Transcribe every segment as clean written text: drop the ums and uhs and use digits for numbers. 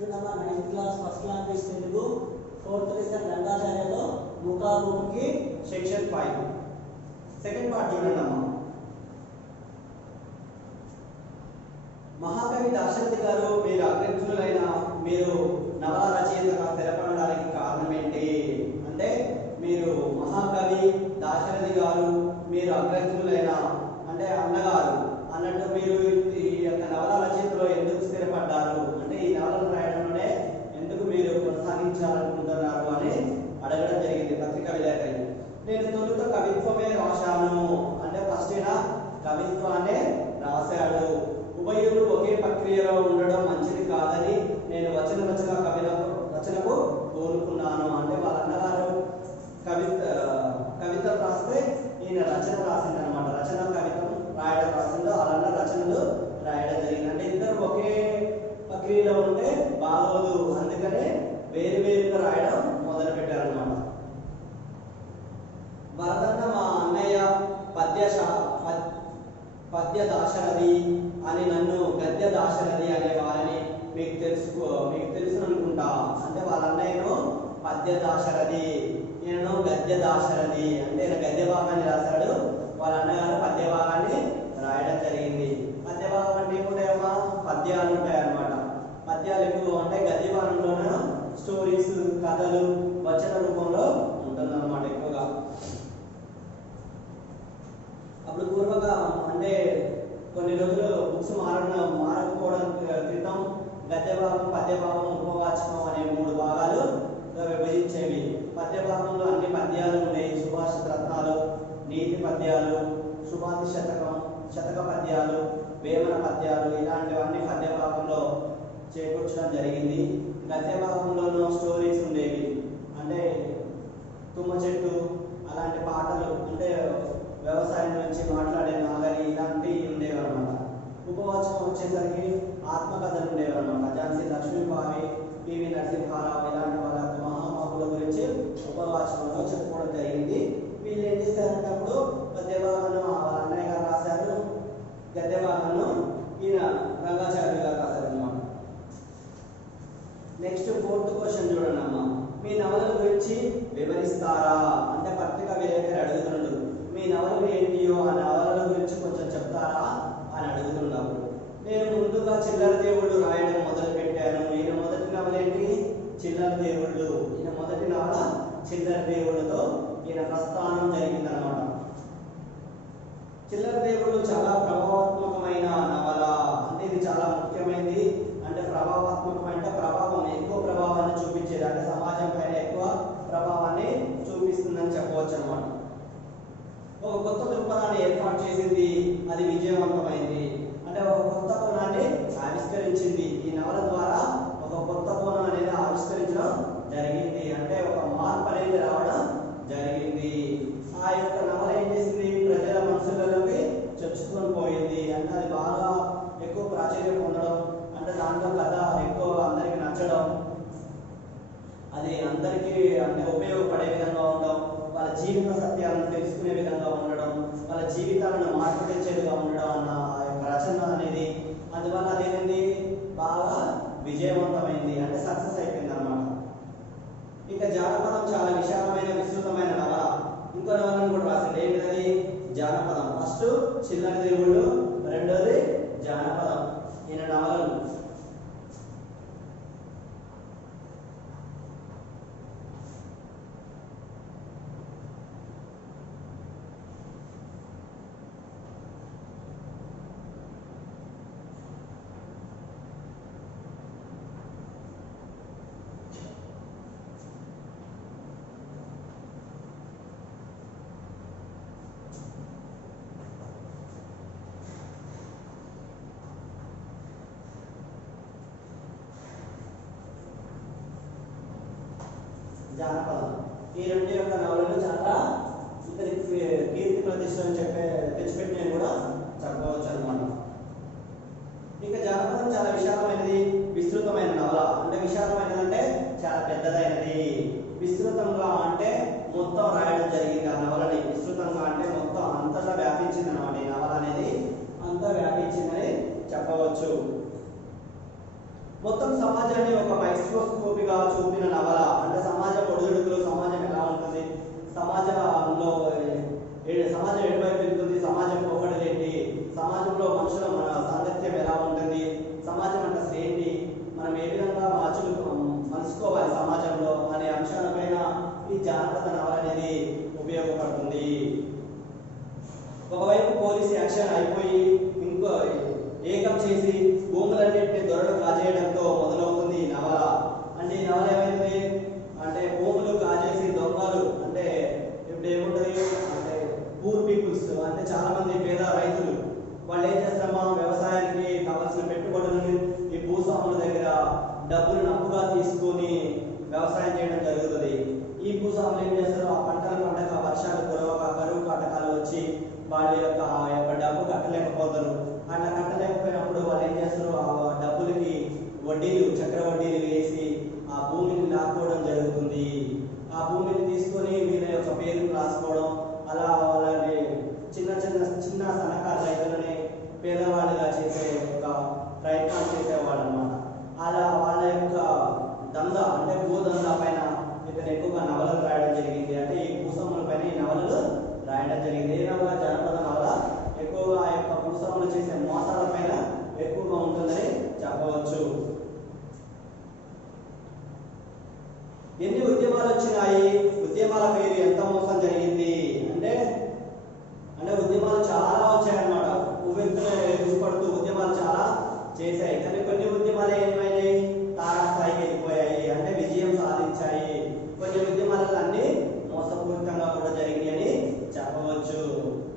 చూడమ్మా 9th class first language Telugu 4th lesson రంగాచార్యలో ముఖాముఖికి సెక్షన్ 5 సెకండ్ పార్ట్ చూడండి అమ్మా. మహాకవి దాశరథి గారు మీరు అగ్రజ్ఞులైన మీరు నవల రచయితగా స్థిరపడడానికి కారణం ఏంటి అంటే, మీరు మహాకవి దాశరథి గారు మీరు అగ్రజ్ఞులైన అంటే అన్నగారు అన్నట్టు మీరు ఈ యొక్క నవల రచయితలో ఎందుకు స్థిరపడ్డారు అంటే ఈ నవలను రాయడంలోనే ఎందుకు మీరు కొనసాగించాలనుకుంటున్నారు అని అడగడం జరిగింది పత్రికా విలేకరి. నేను తొలుత కవిత్వమే రాశాను అంటే ఫస్ట్ ఈయన కవిత్వాన్ని రాశాడు. ఉభయులు ఒకే ప్రక్రియలో ఉండడం మంచిది కాదని నేను రచనకు కోరుకున్నాను అంటే వాళ్ళ అన్నగారు కవిత రాస్తే ఈయన రచన రాసింది అనమాట. రచన కవిత్వం రాయడం రాసిందో వాళ్ళ రచనలు రాయడం జరిగింది. అంటే ఇద్దరు ఒకే ప్రక్రియలో ఉంటే బాగోదు, అందుకనే వేరువేరుగా రాయడం మొదలు పెట్టారనమాట. వరదన్న మా అన్నయ్య పద్య దాశరథి అని నన్ను గద్య దాశరథి అనే వారని మీకు తెలుసు అనుకుంటా. అంటే వాళ్ళ అన్నయ్యను పద్య దాశరథి, నేను గద్య దాశరథి. అంటే ఈయన గద్య భాగాన్ని రాశాడు, వాళ్ళ అన్నగారు పద్య భాగాన్ని రాయడం జరిగింది. పద్య భాగం అంటే ఏముంటాయమ్మా, పద్యాలు ఉంటాయి అన్నమాట. పద్యాలు ఎక్కువగా ఉంటాయి. గద్య భాగంలోనే స్టోరీస్ కథలు వచన రూపంలో ఉంటుందన్నమాట ఎక్కువగా. అప్పుడు పూర్వగా అంటే కొన్ని రోజులు బుక్స్ మారకపోవడం క్రితం గద్య భాగం పద్య భాగం ఉపవాచకం అనే 3 భాగాలు విభజించేవి. పద్య భాగంలో అన్ని పద్యాలు ఉండేవి. సుభాషిత రత్నాలు, నీతి పద్యాలు, సుభాషి శతక పద్యాలు, వేమన పద్యాలు ఇలాంటివన్నీ పద్య భాగంలో చేకూర్చడం జరిగింది. గద్య భాగంలోనూ స్టోరీస్ ఉండేవి. అంటే తుమ్మ చెట్టు అలాంటి పాటలు అంటే వ్యవసాయం నుంచి మాట్లాడే నాగరి ఇలాంటివి ఉండేవి అనమాట. ఉపవాచకం వచ్చేసరికి ఆత్మకథలు ఉండేవి అనమాట. ఝాన్సీ లక్ష్మీబాయి, పివి నరసింహారావు ఇలాంటి వాళ్ళ మహామహుల గురించి ఉపవాచకంలో చెప్పుకోవడం జరిగింది. వీళ్ళు ఏం చేశారంటే అప్పుడు పద్య భాగాన్ని వాళ్ళ అన్నయ్య గారు రాశారు, గద్య భాగాన్ని ఈయన రంగాచార్య గారు రాశారు అనమాట. నెక్స్ట్ 4th క్వశ్చన్ చూడండి అమ్మా. మీ నవలల గురించి వివరిస్తారా అంటే పత్రికా విలేకరి అడుగుతున్నాడు. మీ నవలలు ఏంటియో ఆ నవలల గురించి కొంచెం చెప్తారా అని అడుగుతున్నాడు. నేను ముందుగా చిల్లర దేవుళ్ళు రాయడం మొదలు పెట్టాను. ఈయన మొదటి నవల ఏంటి, చిల్లర దేవుళ్ళు. ఈయన మొదటి నవల చిల్లర దేవుళ్ళతో ఈయన ప్రస్థానం జరిగిందనమాట. చిల్లర దేవుళ్ళు చాలా ప్రభావాత్మకమైన నవల. అంటే ఇది చాలా ముఖ్యమైనది. అంటే ప్రభావాత్మకమైన ప్రభావం, ఎక్కువ ప్రభావాన్ని చూపించేది. అంటే సమాజం పైన ఎక్కువ ప్రభావాన్ని చూపిస్తుందని చెప్పవచ్చు అనమాట. ఒక కొత్త దృక్పథాన్ని ఏర్పాటు చేసింది, అది విజయవంతమైంది. అంటే ఒక కొత్త కోణాన్ని ఆవిష్కరించింది. ఈ నవల ద్వారా ఒక కొత్త కోణం అనేది ఆవిష్కరించడం జరిగింది. అంటే ఒక మార్పు అనేది రావడం జరిగింది. ఆ యొక్క నవల ఏం చేసింది, ప్రజల మనసులలోకి చొచ్చుకొని పోయింది. అంటే అది బాగా ఎక్కువ ప్రాచుర్యం పొందడం, అంటే దాంట్లో కథ ఎక్కువ అందరికి నచ్చడం, అది అందరికీ అంటే ఉపయోగపడే విధంగా ఉండడం, వాళ్ళ జీవిత సత్యాలను తెలుసుకునే విధంగా ఉండడం, వాళ్ళ జీవితాలను మార్పు తెచ్చేదిగా ఉండడం అన్న ఆ యొక్క రచన అనేది, అందువల్ల అదేంటి బాగా విజయవంతమైంది. అంటే సక్సెస్ అయిపోయింది అన్నమాట. ఇంకా జానపదం చాలా విశాలమైన విస్తృతమైన నవల. ఇంకో నవలను కూడా రాసింది. ఏంటిది, జానపదం. ఫస్ట్ చిల్లర దేవుళ్ళు, రెండోది జానపదం. ఈయన నవలలు జానపదం. ఈ 2 యొక్క నవలలు చాలా ఇతనికి కీర్తి ప్రతిష్టలు తెచ్చిపెట్టినవి కూడా చెప్పవచ్చు అనమాట. ఇక జానపదం చాలా విశాలమైనది, విస్తృతమైన నవల. అంటే విశాలమైనది అంటే చాలా పెద్దదైనది. విస్తృతంగా అంటే మొత్తం రాయడం జరిగింది ఆ నవలని. విస్తృతంగా అంటే మొత్తం అంతటా వ్యాపించింది అనమాట. ఈ నవల అనేది అంతా వ్యాపించిందని చెప్పవచ్చు. 4th క్వశ్చన్ చూడండి అమ్మా. మీ నవలలు ఏంటియో ఆ నవలల గురించి కొంచెం చెప్తారా అని అడుగుతున్నాడు. నేను ముందుగా చిల్లర దేవుళ్ళు రాయడం మొదలు పెట్టాను. ఈయన మొదటి నవల చిల్లర దేవుళ్ళతో ఈయన ప్రస్థానం జరిగిందనమాట. ఈ నవల అనేది అంతా వ్యాపించిందని చెప్పవచ్చు. మొత్తం సమాజాన్ని ఒక మైక్రోస్కోపిగా చూపిన నవల. అంటే సమాజం ఒడిదుడుకులు, సమాజం ఎలా ఉంటుంది, సమాజంలో సమాజం ఎటువైపు వెళ్తుంది, సమాజం పోకడలు ఏంటి, సమాజంలో మనుషుల సాంగత్యం ఎలా ఉంటుంది, సమాజం అంటే అసలు ఏంటి, మనం ఏ విధంగా మలుచుకోవాలి సమాజంలో అనే అంశాలపైన ఈ జానపద నవల అనేది ఉపయోగపడుతుంది. ఒకవైపు పోలీస్ యాక్షన్ అయిపోయి ఇంకో ఏకం చేసి భూములన్నింటినీ దొరలు కాజేయడంతో మొదలవుతుంది ఈ నవల. అంటే ఈ నవల ఏమైంది అంటే భూములు కాజేసి దొంగలు, అంటే ఇప్పుడు ఏముంటుంది అంటే పూర్ పీపుల్స్, అంటే చాలా మంది పేద రైతులు వాళ్ళు ఏం చేస్తారమ్మా, వ్యవసాయానికి కావాల్సిన పెట్టుబడులను ఈ భూస్వాముల దగ్గర డబ్బులు అప్పుగా తీసుకొని వ్యవసాయం చేయడం జరుగుతుంది. ఈ భూస్వాములు ఏం చేస్తారు, ఆ పంటలు పండక, వర్షాలు కురవక, కరువు కాటకాలు వచ్చి వాళ్ళ యొక్క డబ్బు కట్టలేకపోతారు. అట్లా కట్టలేకపోయినప్పుడు వాళ్ళు ఏం చేస్తారు, ఆ డబ్బులకి వడ్డీలు, చక్ర వడ్డీలు వేసి ఆ భూమిని లాక్కోవడం జరుగుతుంది. ఆ భూమిని తీసుకొని వీళ్ళ యొక్క పేరు రాసుకోవడం, అలా వాళ్ళని చిన్న సన్నకారు రైతులని పేదవాళ్ళుగా చేసే ఒక ప్రయత్నం చేసేవాళ్ళు అనమాట. అలా వాళ్ళ యొక్క దందా, అంటే భూదందా పైన ఇతను ఎక్కువగా నవలలు రాయడం జరిగింది. అంటే ఈ భూస్వాముల పైన ఈ నవలలు రాయడం జరిగింది. ఏ నవల? జానపద నవల. ఎక్కువగా ఆ యొక్క భూస్వాములు చేసే మోసాల పైన ఎక్కువగా ఉంటుందని చెప్పవచ్చు. ఎన్ని ఉద్యమాలు వచ్చినాయి, ఉద్యమాల పేరు ఎంత మోసం జరిగింది అంటే ఉద్యమాలు చాలా వచ్చాయన్నమాట. ఉవ్వెత్తున ఎదుగుపడుతూ ఉద్యమాలు చాలా చేశాయి. కానీ కొన్ని ఉద్యమాలు ఏమైనాయి, తారాస్థాయికి వెళ్ళిపోయాయి, అంటే విజయం సాధించాయి. కొన్ని ఉద్యమాలలో అన్ని మోసపూరితంగా కూడా జరిగినాయి అని చెప్పవచ్చు.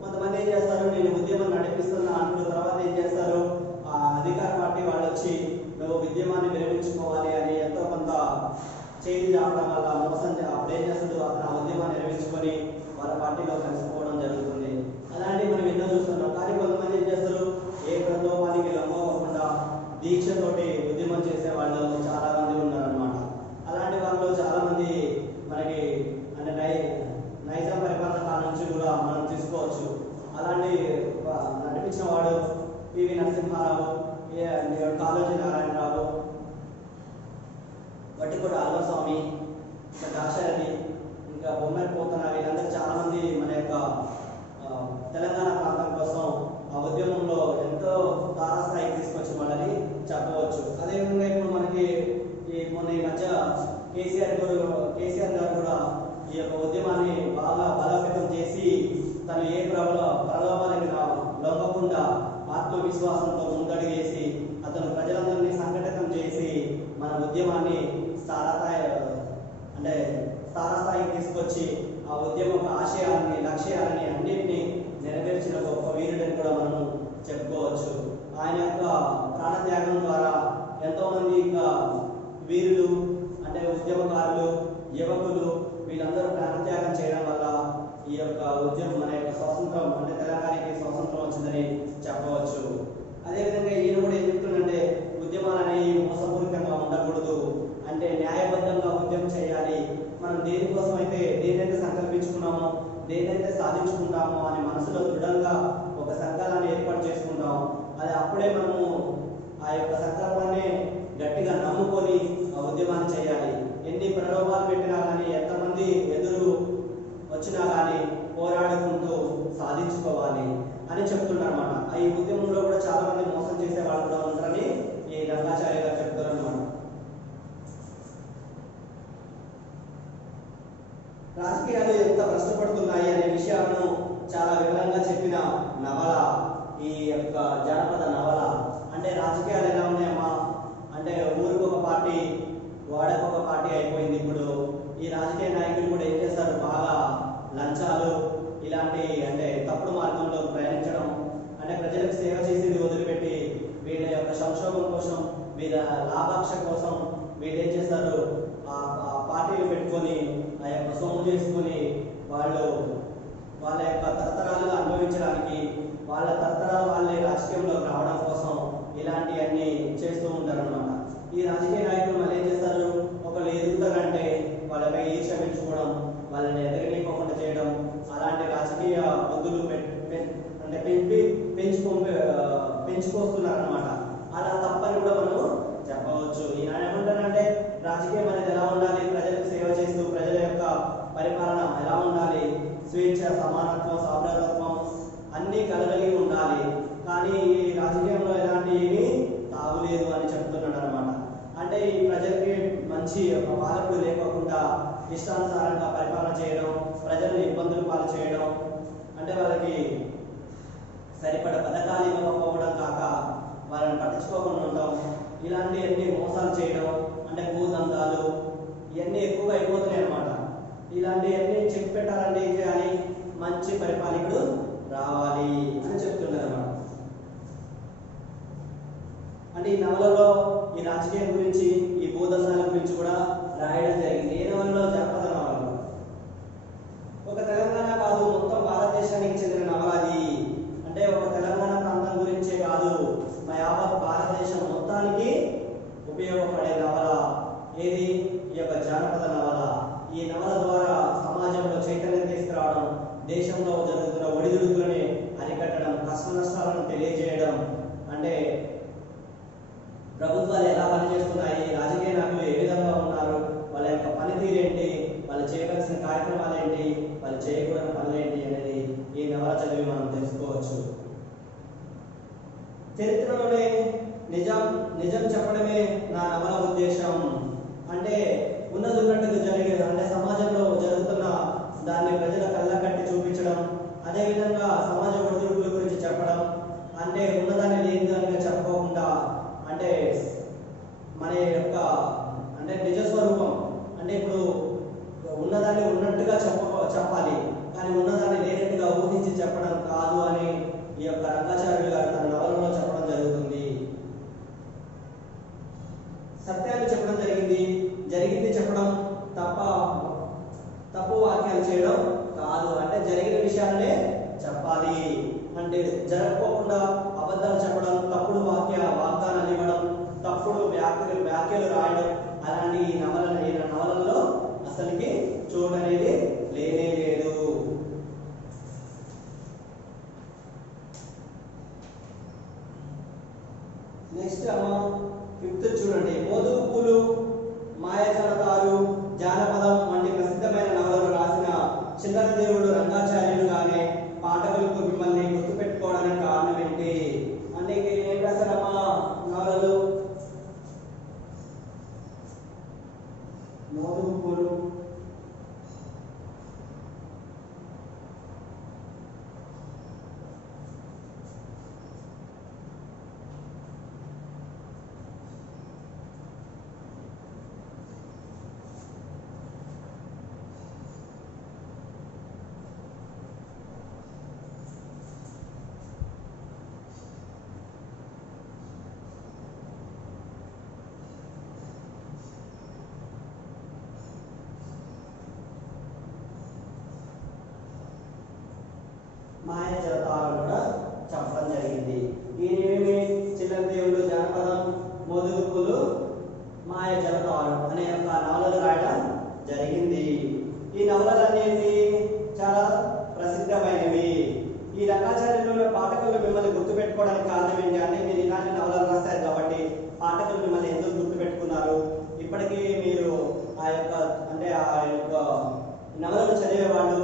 కొంతమంది ఏం చేస్తారు, నేను ఉద్యమం నడిపిస్తున్నా అంటున్న తర్వాత ఏం చేస్తారు, ఆ అధికార పార్టీ వాళ్ళు వచ్చి నువ్వు ఉద్యమాన్ని విరమించుకోవాలి అని ఎంతో కొంత చేంజ్ అవడం వల్ల మోసం అప్పుడు ఏం చేస్తాడు, అతను ఆ ఉద్యమాన్ని నిర్వహించుకొని వాళ్ళ పార్టీలో కలిసిపోవడం జరుగుతుంది. అలాంటివి మనం ఎన్నో చూస్తున్నాం. కానీ కొంతమంది ఏం చేస్తారు, ఏ ప్రలోభానికి లొంగకుండా దీక్షతోటి ఉద్యమం చేసే వాళ్ళు చాలా మంది ఉన్నారనమాట. అలాంటి వాళ్ళు చాలా మంది మనకి అంటే నైజాం పరిపాలన కాలం నుంచి కూడా మనం తీసుకోవచ్చు. అలాంటి నడిపించిన వాడు పివి నరసింహారావు, కాళోజీ నారాయణరావు, వట్టికోట ఆళ్వాస్వామి, ఇంకా దాశరథి, ఇంకా బొమ్మల పోతన, వీళ్ళందరూ చాలా మంది మన యొక్క తెలంగాణ ప్రాంతం కోసం ఆ ఉద్యమంలో ఎంతో తారాస్థాయికి తీసుకొచ్చిన వాళ్ళని చెప్పవచ్చు. అదేవిధంగా ఇప్పుడు మనకి మొన్న ఈ మధ్య కేసీఆర్ గారు కూడా ఈ యొక్క ఉద్యమాన్ని బాగా బలోపేతం చేసి తను ఏ ప్రలోభాలకి లొంగకుండా ఆత్మవిశ్వాసంతో ముందడుగేసి అతను ప్రజలందరినీ సంఘటితం చేసి మన ఉద్యమాన్ని తారాస్థాయికి తీసుకొచ్చి ఆ ఉద్యమ ఆశయాలని, లక్ష్యాలని అన్నింటినీ నెరవేర్చిన గొప్ప వీరుడని కూడా మనం చెప్పుకోవచ్చు. ఆయన యొక్క ప్రాణత్యాగం ద్వారా ఎంతోమంది ఇంకా వీరులు, అంటే ఉద్యమకారులు, యువకులు వీళ్ళందరూ ప్రాణత్యాగం చేయడం వల్ల ఈ యొక్క ఉద్యమం మన యొక్క స్వాతంత్రం, అంటే తెలంగాణకి స్వాతంత్రం వచ్చిందని చెప్పవచ్చు. అదేవిధంగా ఈయన కూడా ఏం చెప్తుందంటే ఉద్యమాలు అనేవి మోసపూరితంగా ఉండకూడదు, అంటే న్యాయబద్ధంగా ఉద్యమం చేయాలి. మనం దేనికోసం అయితే దేనైతే సంకల్పించుకున్నామో, దేనైతే సాధించుకుంటామో అని మనసులో దృఢంగా ఒక సంకల్పాన్ని ఏర్పాటు చేసుకుంటాం. అది అప్పుడే మనము ఆ యొక్క సంకల్పాన్ని గట్టిగా నమ్ముకొని ఆ ఉద్యమాన్ని చేయాలి. ఎన్ని ప్రలోభాలు పెట్టినా కానీ, ఎంతమంది ఎదురు వచ్చినా కానీ పోరాడుకుంటూ సాధించుకోవాలి అని చెప్తున్నారన్నమాట. ఈ ఉద్యమంలో కూడా చాలా మంది మోసం చేసే వాళ్ళు కూడా ఉంటారని ఈ రంగాచార్య గారు చెప్తారన్నమాట. రాజకీయాలు ఎంత కష్టపడుతున్నాయి అనే విషయాలను చాలా వివరంగా చెప్పిన నవల ఈ యొక్క జానపద నవల. అంటే రాజకీయాలు ఎలా ఉన్నాయమ్మా అంటే ఊరికి ఒక పార్టీ, వాడకు ఒక పార్టీ అయిపోయింది. ఇప్పుడు ఈ రాజకీయ నాయకులు కూడా ఏం చేస్తారు, బాగా లంచాలు ఇలాంటి అంటే తప్పుడు మార్గంలో ప్రయాణించడం, అంటే ప్రజలకు సేవ చేసేది వదిలిపెట్టి వీళ్ళ యొక్క సంక్షోభం కోసం, వీళ్ళ లాభాక్ష కోసం వీళ్ళు ఏం చేస్తారు, ఆ పార్టీలు పెట్టుకొని ఆ యొక్క సొమ్ము చేసుకొని వాళ్ళు వాళ్ళ యొక్క తరతరాలుగా అనుభవించడానికి, వాళ్ళ తరతరాలు వాళ్ళే రాజకీయంలో రావడం కోసం ఇలాంటివన్నీ చేస్తూ ఉంటారు అనమాట. ఈ రాజకీయ నాయకులు మళ్ళీ ఏం చేస్తారు, ఒకళ్ళు ఎదుగుతారంటే వాళ్ళపై ఈర్ష్య పెంచుకోవడం, వాళ్ళని ఎదగనివ్వకుండా చేయడం, అలాంటి రాజకీయ బుద్ధులు అంటే పెంచుకొస్తున్నారు అనమాట. అలా తప్పని కూడా మనం చెప్పవచ్చు. రాజకీయం అనేది ఎలా ఉండాలి, ప్రజలకు సేవ చేస్తూ ప్రజల యొక్క పరిపాలన ఎలా ఉండాలి, స్వేచ్ఛ, సమానత్వం, సౌభ్రతత్వం అన్నీ కలగలిగి ఉండాలి. కానీ ఈ రాజకీయంలో ఎలాంటి ఏమీ తాగులేదు అని చెప్తున్నాడు అనమాట. అంటే ఈ ప్రజలకి మంచి ఒక పాలకుడు లేకోకుండా ఇష్టానుసారంగా పరిపాలన చేయడం, ప్రజలను ఇబ్బందులు పాలు చేయడం, అంటే వాళ్ళకి సరిపడ పథకాలు ఇవ్వకపోవడం కాక వాళ్ళని పట్టించుకోకుండా ఉండడం, ఇలాంటివన్నీ మోసాలు చేయడం, అంటే భూదందాలు ఇవన్నీ ఎక్కువగా అయిపోతున్నాయి అనమాట. ఇలాంటివన్నీ చెక్ పెట్టాలంటే కానీ మంచి పరిపాలకుడు రావాలి అని చెప్తున్నారు అనమాట. అంటే ఈ నవలలో ఈ రాజకీయం గురించి, ఈ భూదందాల గురించి కూడా రాయడం జరిగింది. ఏ నవలలో? జానపద నవలలో. ఒక తెలంగాణ కాదు, మొత్తం భారతదేశానికి చెందిన నవల అది. అంటే ఒక తెలంగాణ ప్రాంతం గురించే కాదు, యావత్ భారతదేశం మొత్తానికి ఉపయోగపడే నవల ఏది? ఈ యొక్క జానపద నవల. ఈ నవల ద్వారా సమాజంలో చైతన్యం తీసుకురావడం, దేశంలో జరుగుతున్న ఒడిదుడుకులని అరికట్టడం, కష్ట నష్టాలను తెలియజేయడం, అంటే ప్రభుత్వాలు ఎలా పనిచేస్తున్నాయి, రాజకీయ నాయకులు ఏ విధంగా ఉన్నారు, వాళ్ళ యొక్క పనితీరు ఏంటి, వాళ్ళు చేయవలసిన కార్యక్రమాలు ఏంటి, వాళ్ళు చేయకూడని పనులు ఏంటి అనేది ఈ నవల చదివి మనం తెలుసుకోవచ్చు. చరిత్రలోనే నిజం చెప్పడమే నా నవల ఉద్దేశం. అంటే ఉన్నది ఉన్నట్టుగా జరిగే, అంటే సమాజంలో జరుగుతున్న దాన్ని ప్రజల కళ్ళ కట్టి చూపించడం, అదేవిధంగా సమాజ ఒడిదుడుకుల గురించి చెప్పడం, అంటే ఉన్నదాన్ని లేని దానిగా చెప్పకుండా, అంటే మన యొక్క అంటే నిజస్వరూపం, అంటే ఇప్పుడు ఉన్నదాన్ని ఉన్నట్టుగా చెప్పాలి, కానీ ఉన్నదాన్ని లేనట్టుగా ఊహించి చెప్పడం కాదు అని ఈ యొక్క రంగాచార్యులు గారు తన నవలలో చెప్పడం జరుగుతుంది. సత్యాన్ని చెప్పడం జరిగింది చెప్పడం తప్పు వాక్యాలు చేయడం కాదు. అంటే జరిగిన విషయాలనే చెప్పాలి. అంటే జరగకోకుండా అబద్ధాలు చెప్పడం, తప్పుడు వాగ్దానాలు ఇవ్వడం, తప్పుడు వ్యాఖ్యలు రాయడం అలాంటి ఈ నవలల్లో అసలుకి చోటు అనేది లేనే లేదు. నెక్స్ట్ అమ్మ 5th చూడండి. మోదుగు పూలు, మాయాజాలతారు, జానపదం వంటి ప్రసిద్ధమైన నవలలు రాసిన చిల్లర దేవుడు రంగాచార్యులు గానే పాఠకులకు మిమ్మల్ని గుర్తుపెట్టుకోవడానికి కారణం ఏంటి? అంటే ఏం రాశారమ్మా నవలలు? మోదుగు పూలు, మాయాజాలతారు కూడా చెప్పడం జరిగింది. ఈయనేమి చిల్లర దేవుడు, జానపదం, మోదుగు పూలు, మాయాజాలతారు అనే యొక్క నవలలు రాయడం జరిగింది. ఈ నవలలన్నీ చాలా ప్రసిద్ధమైనవి. ఈ రంగాచార్యులు పాఠకులు మిమ్మల్ని గుర్తుపెట్టుకోవడానికి కారణం ఏంటి అంటే, మీరు ఇలాంటి నవలలు రాశారు కాబట్టి పాఠకులు మిమ్మల్ని ఎందుకు గుర్తుపెట్టుకున్నారు? ఇప్పటికీ మీరు ఆ యొక్క నవలలు చదివేవాళ్ళు,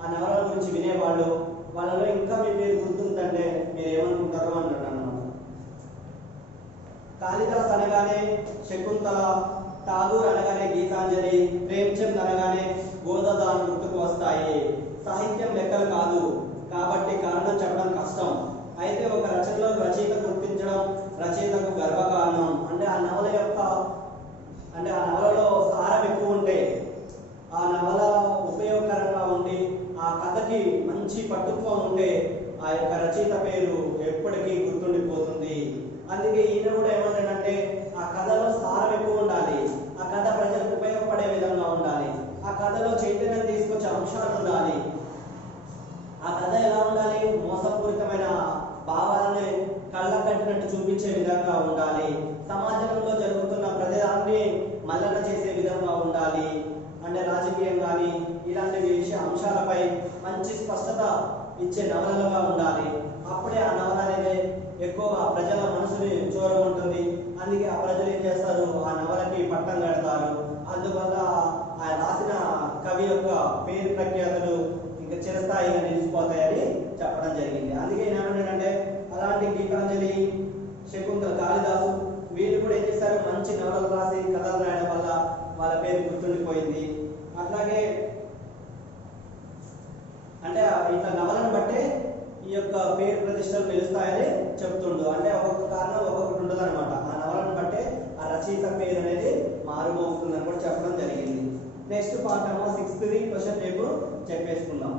ఆ నవలల గురించి వినేవాళ్ళు, వాళ్ళలో ఇంకా మీ పేరు గుర్తుందంటే మీరు ఏమనుకుంటారు అంటున్నాను అన్నమాట. కాళిదాస్ అనగానే శకుంతల, ఠాగూర్ అనగానే గీతాంజలి, ప్రేమ్చంద్ అనగానే గోదాదాన్ గుర్తుకు వస్తాయి. సాహిత్యం లెక్కలు కాదు కాబట్టి కారణం చెప్పడం కష్టం. అయితే ఒక రచనలో రచయిత గుర్తించడం రచయితకు గర్వకారణం. అంటే ఆ నవలలో సారం ఎక్కువ ఉంటే, ఆ నవల ఉపయోగకరంగా ఉండి, ఆ కథకి మంచి పట్టుత్వం ఉంటే ఆ యొక్క రచయిత పేరు ఎప్పటికీ గుర్తుండిపోతుంది. అందుకే ఈయన కూడా ఏమంటాడంటే, ఆ కథలో సారం ఎక్కువ ఉండాలి, ఆ కథ ప్రజలకు ఉపయోగపడే విధంగా ఉండాలి, ఆ కథలో చైతన్యం తీసుకొచ్చే అంశాలు ఉండాలి, ఆ కథ ఎలా ఉండాలి, మోసపూరితమైన భావాలని కళ్ళ కట్టినట్టు చూపించే విధంగా ఉండాలి, సమాజంలో జరుగుతున్న ప్రతిదాన్ని మల్లన చేసే విధంగా ఉండాలి. అంటే రాజకీయం కానీ ఇలాంటి అంశాలపై మంచి స్పష్టత ఇచ్చే నవలలుగా ఉండాలి. అప్పుడే ఆ నవల అనేది ఎక్కువ ప్రజల మనసుని చూరగొంటుంది. అందుకే ఆ ప్రజలు ఏం చేస్తారు, ఆ నవలకి పట్టం కడతారు. అందువల్ల ఆ రాసిన కవి యొక్క పేరు ప్రఖ్యాతులు ఇంకా చిరస్థాయిగా నిలిచిపోతాయని చెప్పడం జరిగింది. అందుకే ఏమన్నాడంటే అలాంటి గీతాంజలి, శకుంతల, కాళిదాసు వీళ్ళు కూడా ఏం చేశారు, మంచి నవలలు రాసి కథలు రాయడం వల్ల వాళ్ళ పేరు గుర్తుండిపోయింది. అట్లాగే అంటే ఇట్లా నవలను బట్టే ఈ యొక్క పేరు ప్రతిష్టలు నిలుస్తాయని చెప్తుండు. అంటే ఒక్కొక్క కారణం ఒక్కొక్కటి ఉండదు అనమాట. ఆ నవలను బట్టే ఆ రచయిత పేరు అనేది మారుమోగుతుందని కూడా చెప్పడం జరిగింది. నెక్స్ట్ పార్ట్ ఏమో 6th క్వశ్చన్ పేపర్ చెప్పేసుకుందాం.